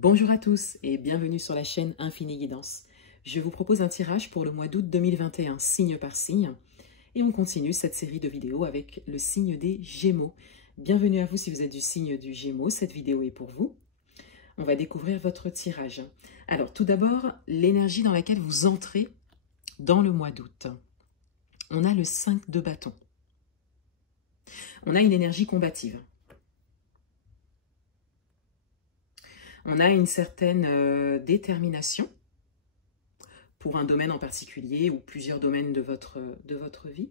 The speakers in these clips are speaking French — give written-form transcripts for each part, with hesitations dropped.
Bonjour à tous et bienvenue sur la chaîne Infini Guidance. Je vous propose un tirage pour le mois d'août 2021, signe par signe. Et on continue cette série de vidéos avec le signe des Gémeaux. Bienvenue à vous si vous êtes du signe du Gémeaux, cette vidéo est pour vous. On va découvrir votre tirage. Alors tout d'abord, l'énergie dans laquelle vous entrez dans le mois d'août. On a le 5 de bâton. On a une énergie combative. On a une certaine détermination pour un domaine en particulier ou plusieurs domaines de votre vie.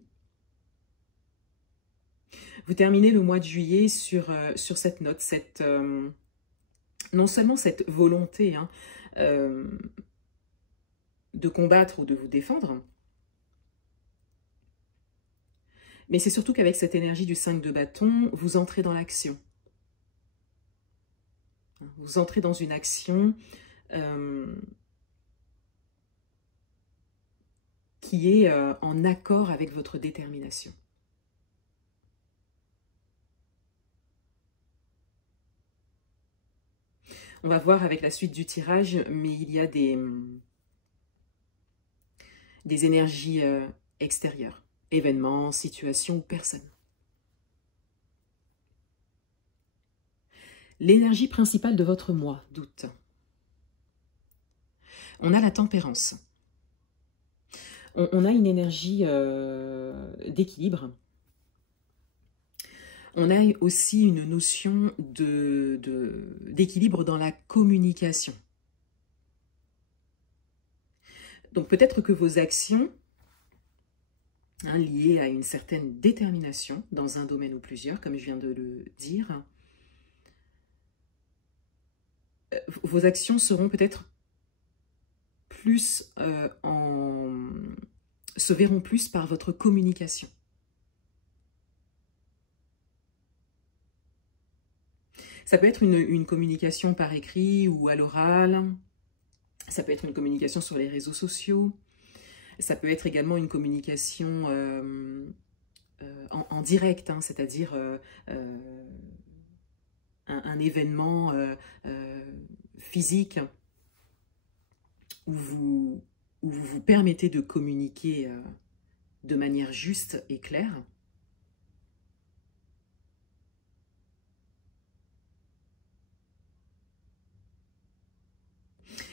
Vous terminez le mois de juillet sur cette note, non seulement cette volonté de combattre ou de vous défendre, mais c'est surtout qu'avec cette énergie du 5 de bâton, vous entrez dans l'action. Vous entrez dans une action qui est en accord avec votre détermination. On va voir avec la suite du tirage, mais il y a des énergies extérieures, événements, situations ou personnes. L'énergie principale de votre mois d'août. On a la tempérance. On a une énergie d'équilibre. On a aussi une notion d'équilibre dans la communication. Donc peut-être que vos actions liées à une certaine détermination dans un domaine ou plusieurs, comme je viens de le dire, vos actions seront peut-être plus se verront plus par votre communication. Ça peut être une communication par écrit ou à l'oral, ça peut être une communication sur les réseaux sociaux, ça peut être également une communication en direct, c'est-à-dire un événement physique où vous vous permettez de communiquer de manière juste et claire.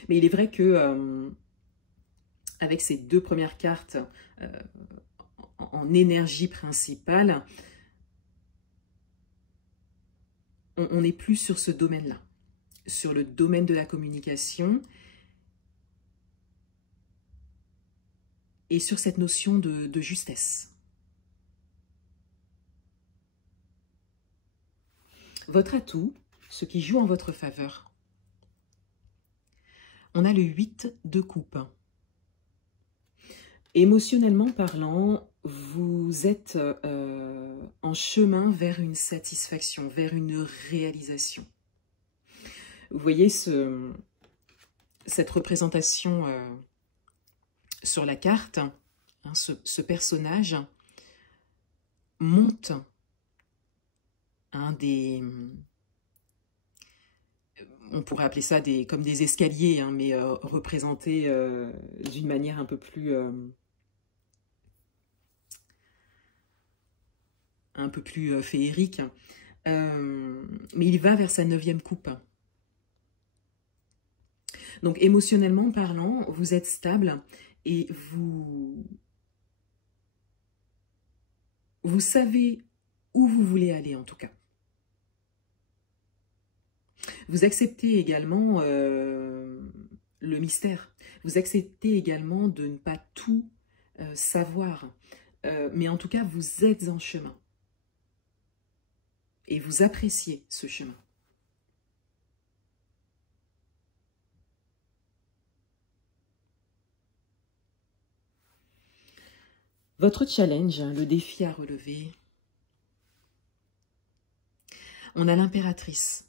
Mais il est vrai que avec ces deux premières cartes en énergie principale, on n'est plus sur ce domaine-là, sur le domaine de la communication et sur cette notion de justesse. Votre atout, ce qui joue en votre faveur, on a le 8 de coupe. Émotionnellement parlant, vous êtes en chemin vers une satisfaction, vers une réalisation. Vous voyez cette représentation sur la carte, ce personnage monte on pourrait appeler ça comme des escaliers, mais représentés d'une manière un peu plus féerique. Mais il va vers sa 9e coupe. Donc émotionnellement parlant, vous êtes stable et vous savez où vous voulez aller en tout cas. Vous acceptez également le mystère. Vous acceptez également de ne pas tout savoir. Mais en tout cas, vous êtes en chemin. Et vous appréciez ce chemin. Votre challenge, le défi à relever, on a l'impératrice.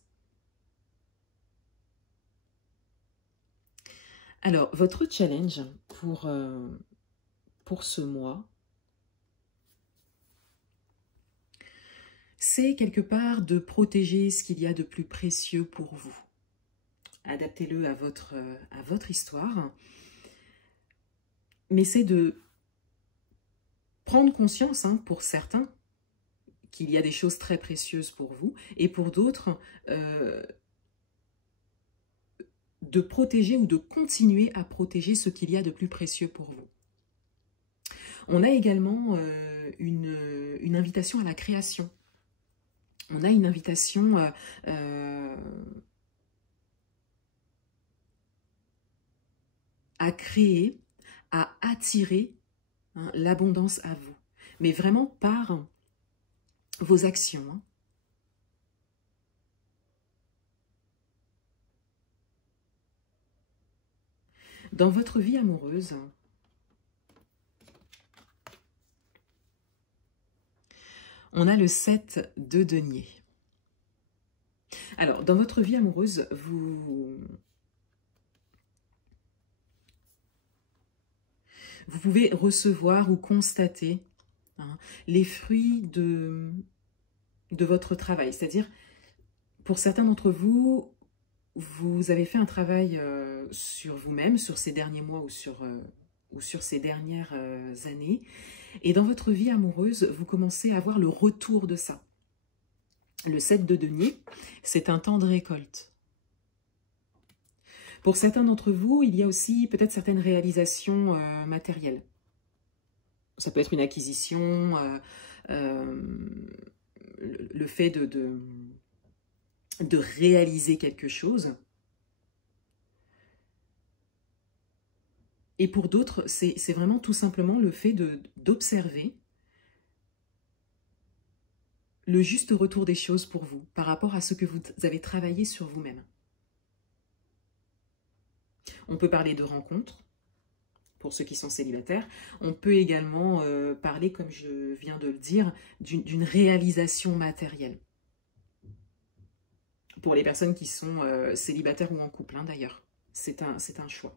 Alors, votre challenge pour ce mois, c'est quelque part de protéger ce qu'il y a de plus précieux pour vous. adaptez-le à votre histoire. Mais c'est de prendre conscience, hein, pour certains, qu'il y a des choses très précieuses pour vous, et pour d'autres, de protéger ou de continuer à protéger ce qu'il y a de plus précieux pour vous. On a également une invitation à la création. On a une invitation à créer, à attirer, hein, l'abondance à vous. Mais vraiment par vos actions. Hein. Dans votre vie amoureuse, on a le 7 de denier. Alors, dans votre vie amoureuse, vous pouvez recevoir ou constater, hein, les fruits de votre travail. C'est-à-dire, pour certains d'entre vous, vous avez fait un travail sur vous-même, sur ces derniers mois ou sur ces dernières années. Et dans votre vie amoureuse, vous commencez à voir le retour de ça. Le 7 de denier, c'est un temps de récolte. Pour certains d'entre vous, il y a aussi peut-être certaines réalisations matérielles. Ça peut être une acquisition, le fait de réaliser quelque chose. Et pour d'autres, c'est vraiment tout simplement le fait d'observer le juste retour des choses pour vous, par rapport à ce que vous avez travaillé sur vous-même. On peut parler de rencontres, pour ceux qui sont célibataires. On peut également parler, comme je viens de le dire, d'une réalisation matérielle. Pour les personnes qui sont célibataires ou en couple, hein, d'ailleurs. C'est un choix.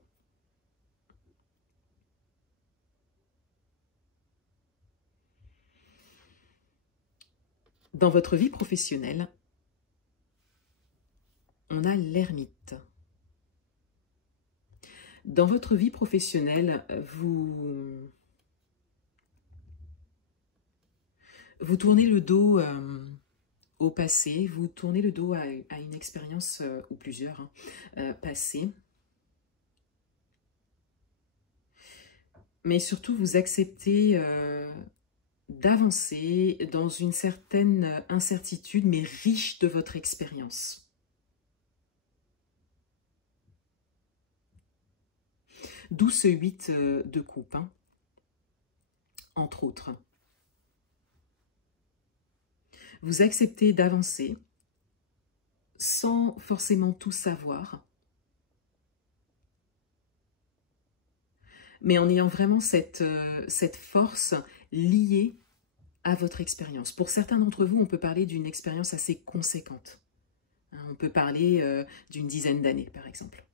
Dans votre vie professionnelle, on a l'ermite. Dans votre vie professionnelle, vous tournez le dos au passé, vous tournez le dos à une expérience, ou plusieurs, hein, passées. Mais surtout, vous acceptez d'avancer dans une certaine incertitude, mais riche de votre expérience. D'où ce 8 de coupe, hein, entre autres. Vous acceptez d'avancer sans forcément tout savoir, mais en ayant vraiment cette force liée à votre expérience. Pour certains d'entre vous, on peut parler d'une expérience assez conséquente. On peut parler d'une dizaine d'années, par exemple.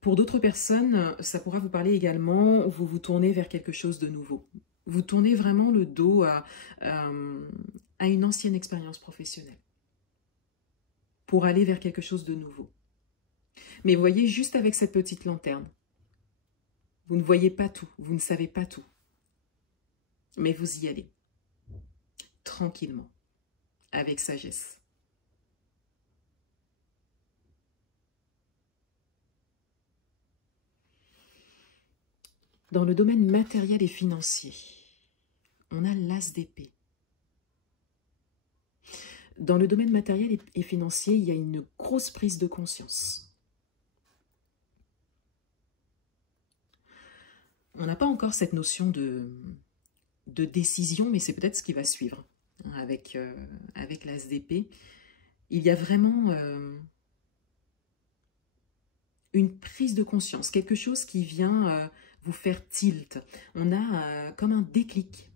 Pour d'autres personnes, ça pourra vous parler également, vous vous tournez vers quelque chose de nouveau. Vous tournez vraiment le dos à une ancienne expérience professionnelle pour aller vers quelque chose de nouveau. Mais vous voyez, juste avec cette petite lanterne, vous ne voyez pas tout, vous ne savez pas tout. Mais vous y allez, tranquillement, avec sagesse. Dans le domaine matériel et financier, on a l'as d'épée. Dans le domaine matériel et financier, il y a une grosse prise de conscience. On n'a pas encore cette notion de décision, mais c'est peut-être ce qui va suivre, hein, avec l'as d'épée. Il y a vraiment une prise de conscience, quelque chose qui vient vous faire tilt. On a comme un déclic.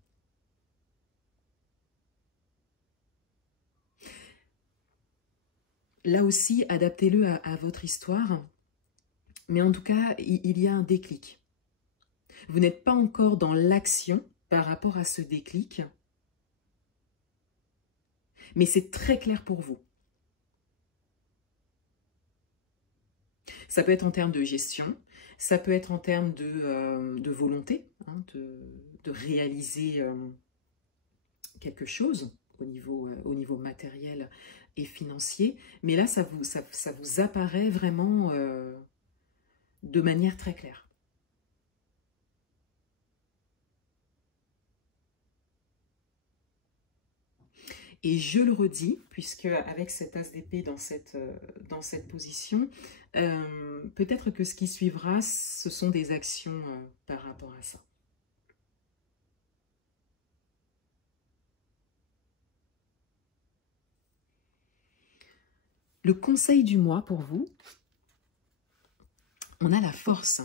Là aussi, adaptez-le à votre histoire, mais en tout cas, il y a un déclic. Vous n'êtes pas encore dans l'action par rapport à ce déclic, mais c'est très clair pour vous. Ça peut être en termes de gestion, ça peut être en termes de volonté, hein, de réaliser quelque chose au niveau matériel et financier, mais là, ça vous apparaît vraiment de manière très claire. Et je le redis, puisque avec cet as d'épée dans cette position, peut-être que ce qui suivra, ce sont des actions par rapport à ça. Le conseil du mois pour vous, on a la force.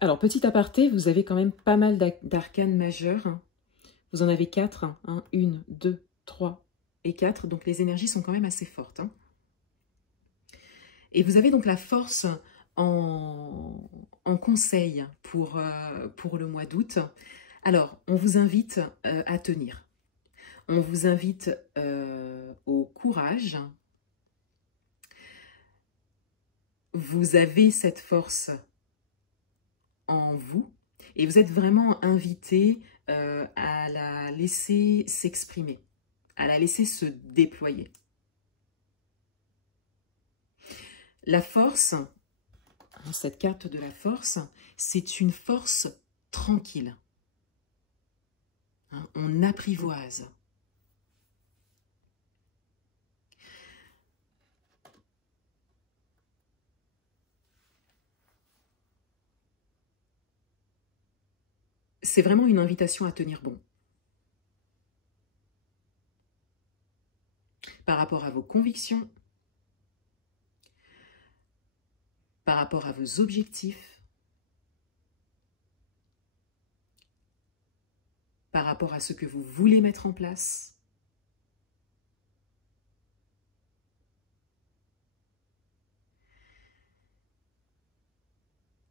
Alors, petit aparté, vous avez quand même pas mal d'arcanes majeures. Vous en avez 4, 1, 2, 3 et 4, donc les énergies sont quand même assez fortes. Et vous avez donc la force en conseil pour le mois d'août. Alors, on vous invite à tenir. On vous invite au courage. Vous avez cette force en vous et vous êtes vraiment invité à la laisser s'exprimer, à la laisser se déployer. La force, cette carte de la force, c'est une force tranquille. On apprivoise. C'est vraiment une invitation à tenir bon. Par rapport à vos convictions, par rapport à vos objectifs, par rapport à ce que vous voulez mettre en place.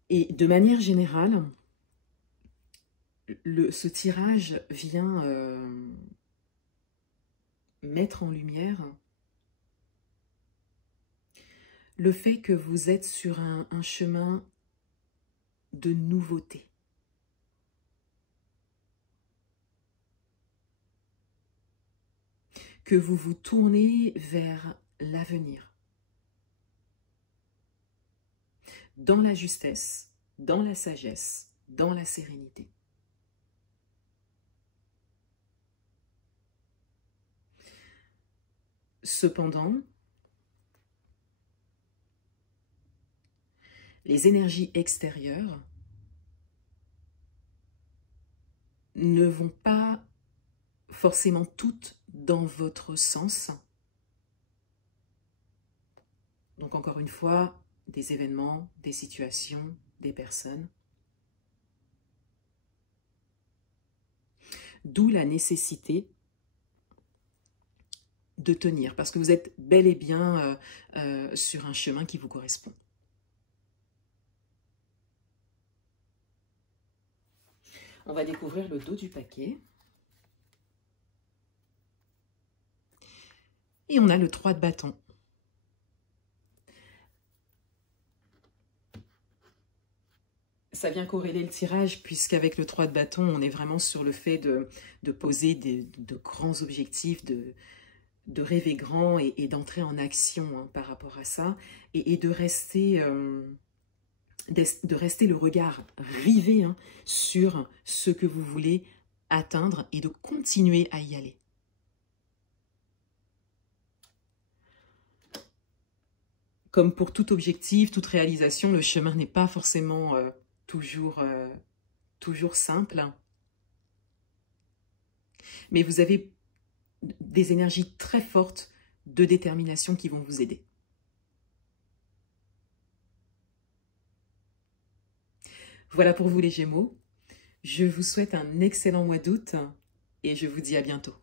Et de manière générale, ce tirage vient mettre en lumière le fait que vous êtes sur un chemin de nouveauté. Que vous vous tournez vers l'avenir. Dans la justesse, dans la sagesse, dans la sérénité. Cependant, les énergies extérieures ne vont pas forcément toutes dans votre sens. Donc encore une fois, des événements, des situations, des personnes. D'où la nécessité de tenir, parce que vous êtes bel et bien sur un chemin qui vous correspond. On va découvrir le dos du paquet. Et on a le 3 de bâton. Ça vient corréler le tirage, puisqu'avec le 3 de bâton, on est vraiment sur le fait de poser de grands objectifs, de rêver grand et d'entrer en action par rapport à ça, et de rester le regard rivé sur ce que vous voulez atteindre et de continuer à y aller. Comme pour tout objectif, toute réalisation, le chemin n'est pas forcément toujours simple. Mais vous avez des énergies très fortes de détermination qui vont vous aider. Voilà pour vous les Gémeaux. Je vous souhaite un excellent mois d'août et je vous dis à bientôt.